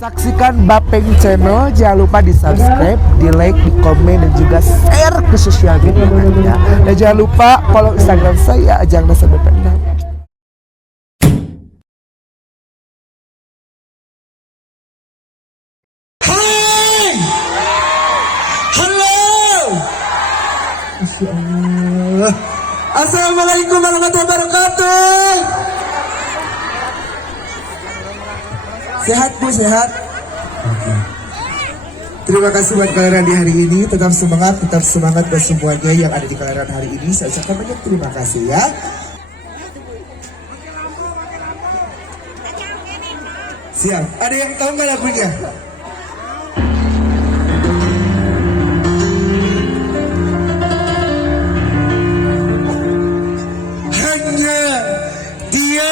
Saksikan Bapeng Channel, jangan lupa di subscribe, di like, di komen, dan juga share ke sosial media Anda. Dan jangan lupa follow Instagram saya, jangan sampai Bapeng. Hai, halo, Masya Allah. Assalamualaikum warahmatullahi wabarakatuh. Sehat Bu, sehat. Oke. Terima kasih buat kalian di hari ini. Tetap semangat buat semuanya yang ada di kalian hari ini. Saya ucapkan banyak terima kasih ya. Siap. Ada yang tahu nggak lagunya? Hanya dia.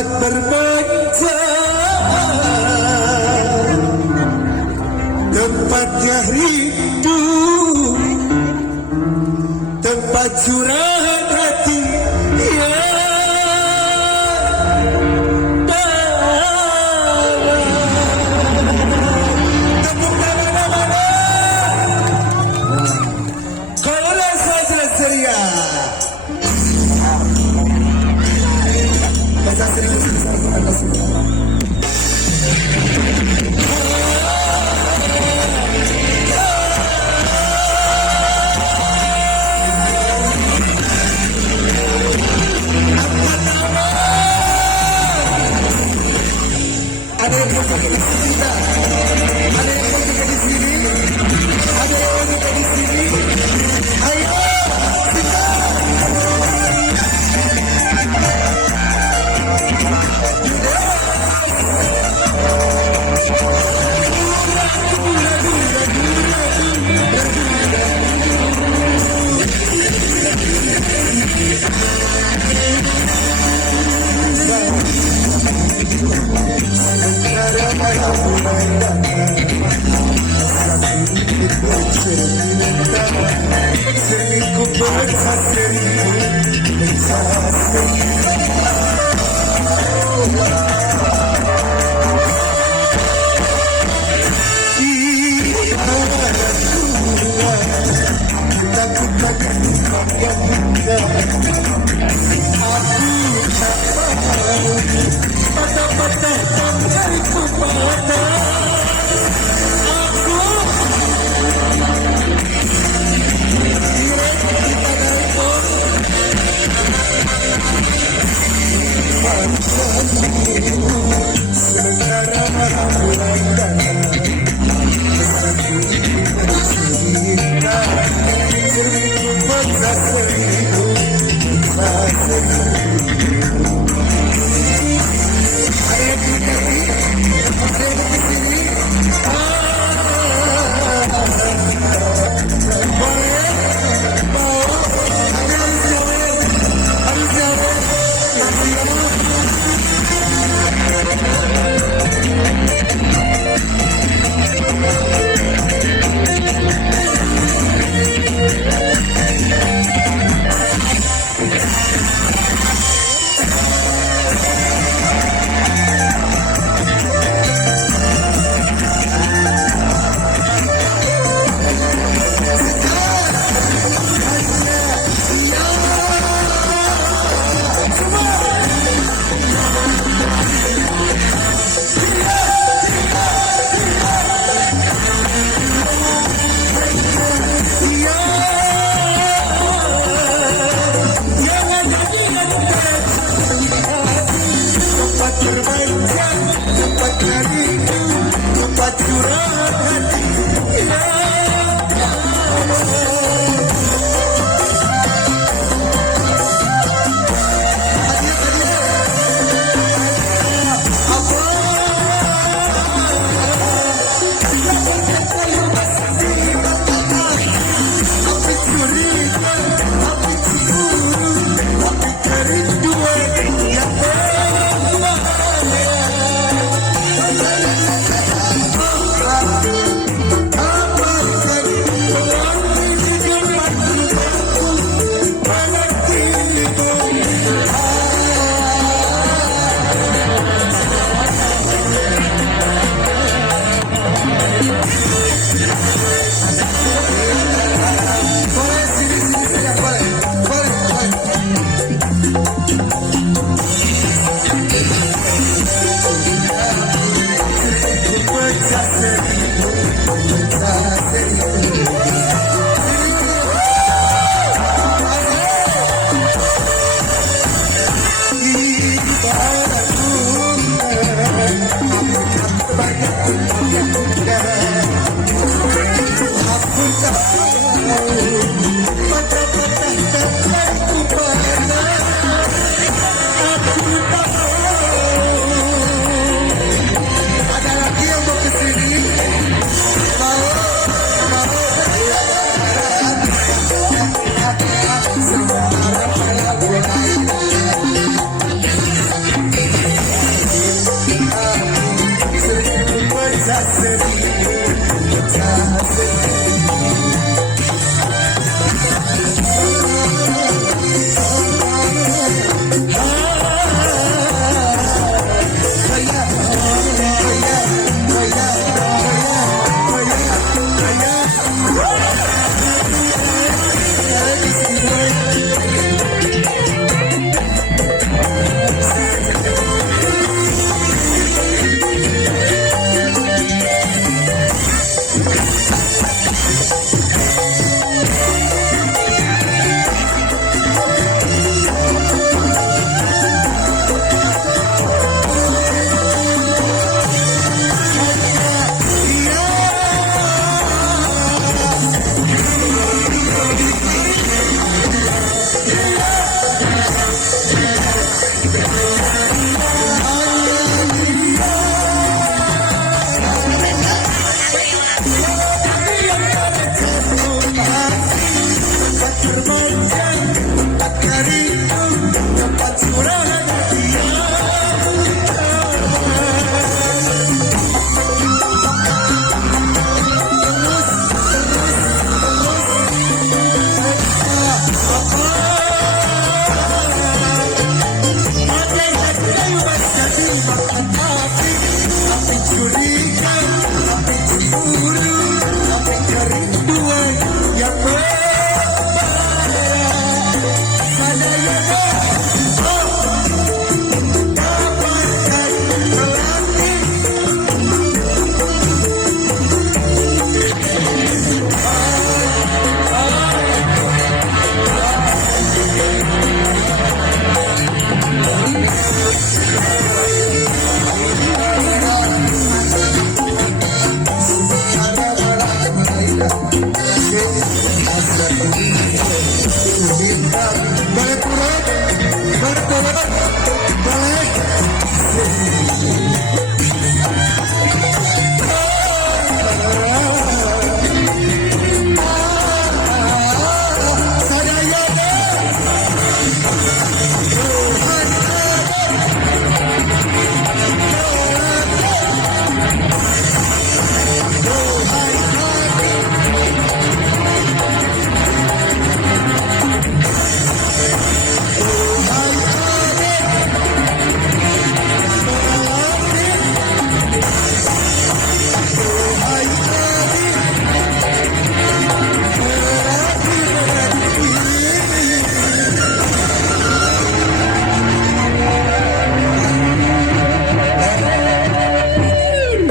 Bermanja, tempatnya rindu, tempat curahan hati yang dalam. Tepuk tangan mana? Kalau saya ceria. Bahasa serius atas semua. Ada yang mau pakai di sini, ada yang mau pakai di sini, ada yang mau pakai di sini. Ayo. Patah-patah dari kupatah.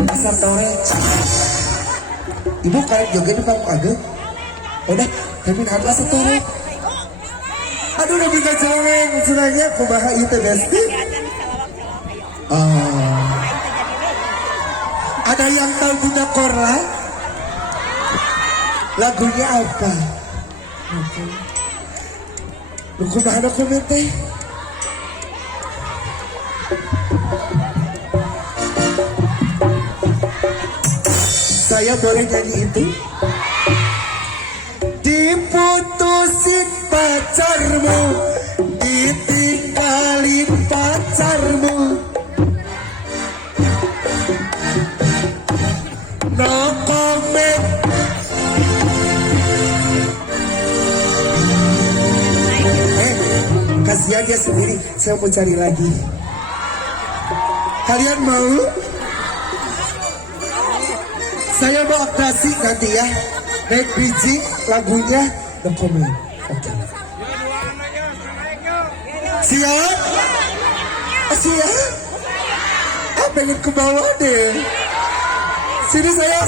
Asal torek. Ibu kayak joget di panggung agak. Udah, tapi harga setorek. Aduh, udah minta celeng. Senangnya kumaha itu besti. Oh. Ada yang tahu Bunda Korla? Lagunya apa? Lu kumaha dokumen teh? Saya boleh nyanyi itu? Diputusin pacarmu, ditinggalin pacarmu, no comment. Kasihan dia sendiri. Saya mau cari lagi. Kalian mau? Saya mau akrasi nanti ya. Naik bridging lagunya no comment. Oke. Siap? Siap? Pengen ke bawah deh. Sini saya.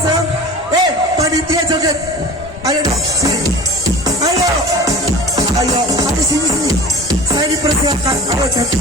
Panitia joget. Ayo dong, sini. Ayo, ada sini. Saya dipersiapkan. Ayo cantik.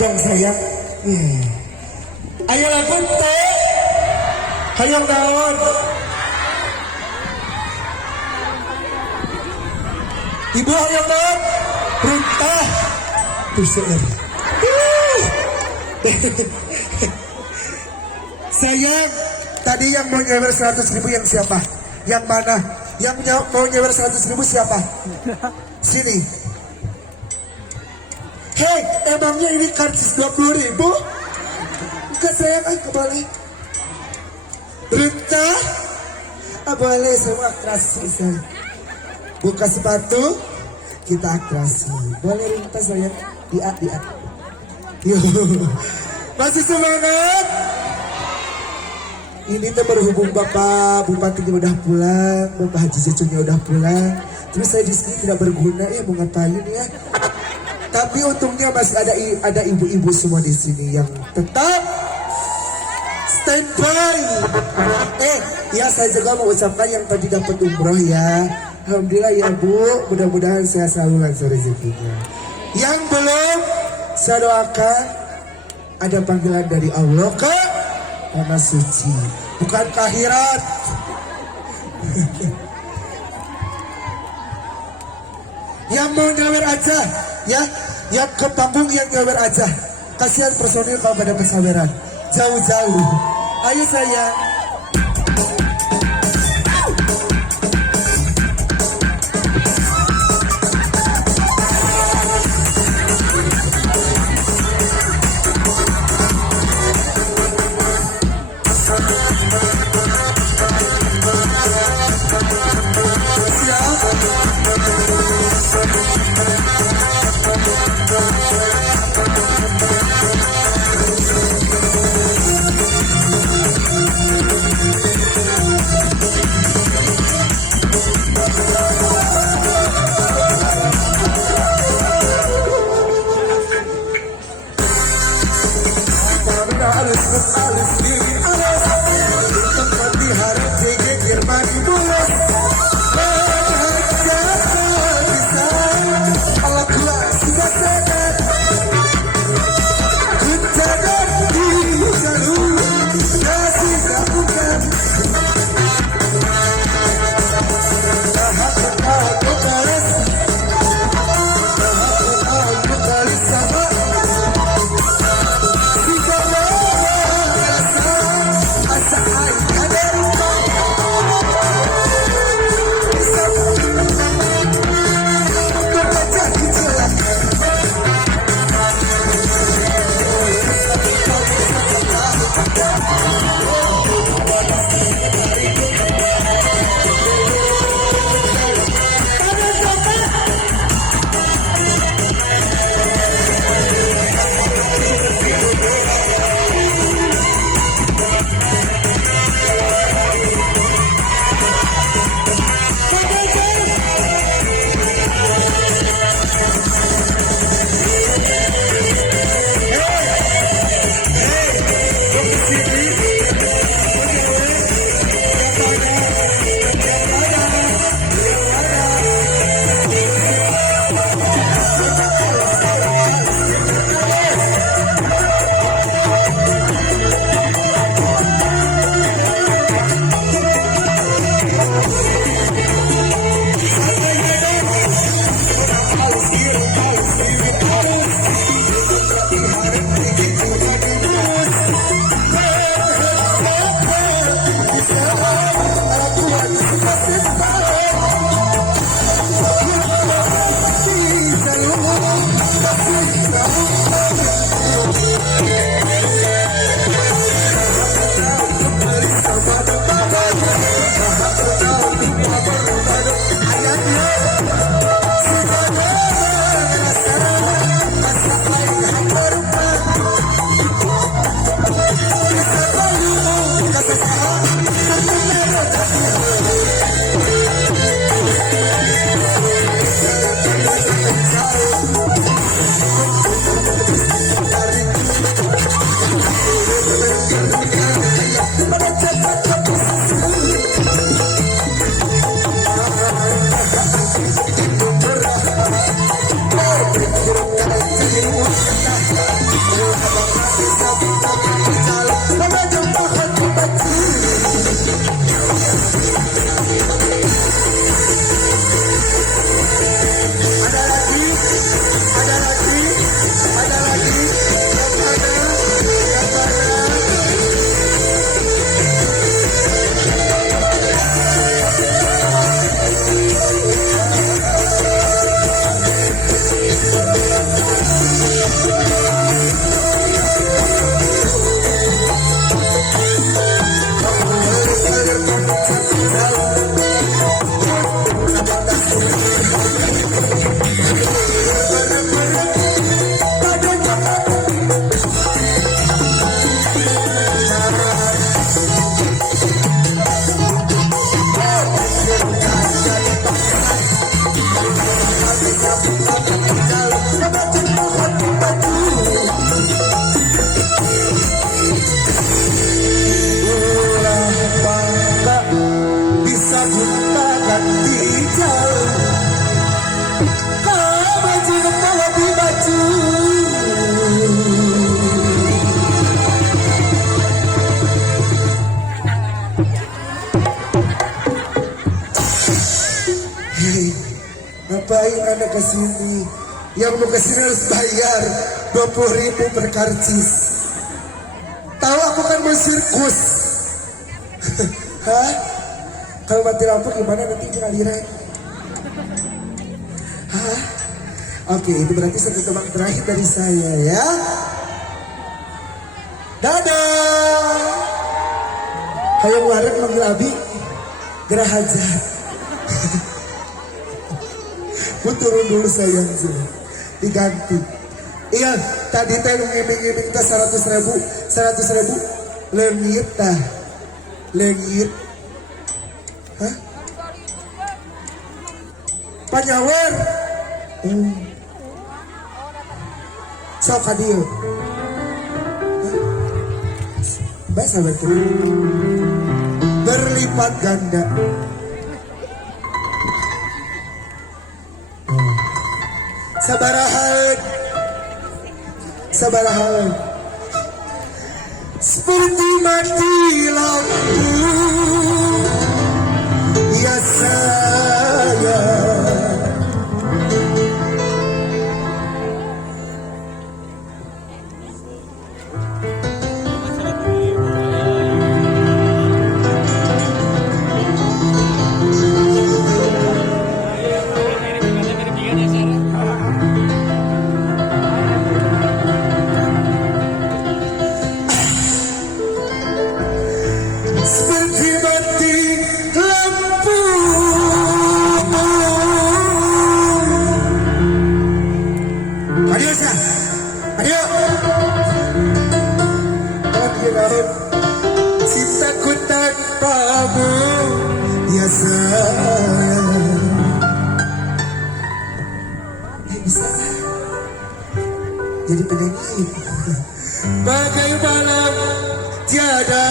dong sayang. Ayo lagu teh. Hayang naon. Ibu hayang naon. Runtah. Tuh sayang, tadi yang mau nyewer 100.000 yang siapa? Yang mana? Yang mau nyewer 100.000 siapa? Sini. Hei, emangnya ini karcis 20.000? Enggak sayang, boleh. Rita, boleh semua akrasi sayang. Buka sepatu, kita akrasi. Boleh Rita sayang, diat. Yo, masih semangat? Ini tuh berhubung Bapak Bupatinya udah pulang, Bapak Haji Jaconya udah pulang. Terus saya di sini tidak berguna ya, mau ngapain ya? Tapi untungnya masih ada ibu-ibu semua di sini yang tetap standby. Ya saya juga mau ucapkan yang tadi dapat umroh ya. Alhamdulillah ya Bu, mudah-mudahan saya selalu lancar rezekinya. Yang belum, saya doakan ada panggilan dari Allah ke tanah suci, bukan ke akhirat. Yang mau nyawer aja, ya, yang ke panggung yang nyawer aja. Kasihan personil kalau pada pesaweran jauh-jauh. Ayo saya. Ngapain anda kesini? Yang mau kesini harus bayar 20.000 per karcis. Tahu aku kan mau sirkus. Hah? Kalau mati lampu gimana nanti tinggal direk? Hah? Oke, itu berarti satu tebak terakhir dari saya ya. Dadah. Hayang warak manggil Abi. Gerahaja. Turun dulu sayang sih. Diganti. Iya, tadi teh lu ngemeng-ngemeng teh 100.000. Lengit tah. Lengit. Hah? Panyawer. Sok hadiah. Baik sahabatku. Berlipat ganda. Sabarahan seperti mati lampu ya sayang. Seperti mati lampu. Adios ya. Ayo. Akhirnya cintaku tanpamu ya sayang. Bisa jadi penyanyi. Bagai malam tiada.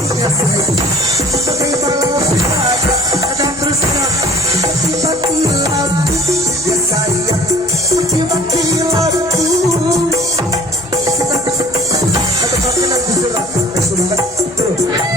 punya saya. Sebagai malam berada akan terus mati lampu. Ya saya mati lampu. Kata-kata lagu gerak, semangat tuh.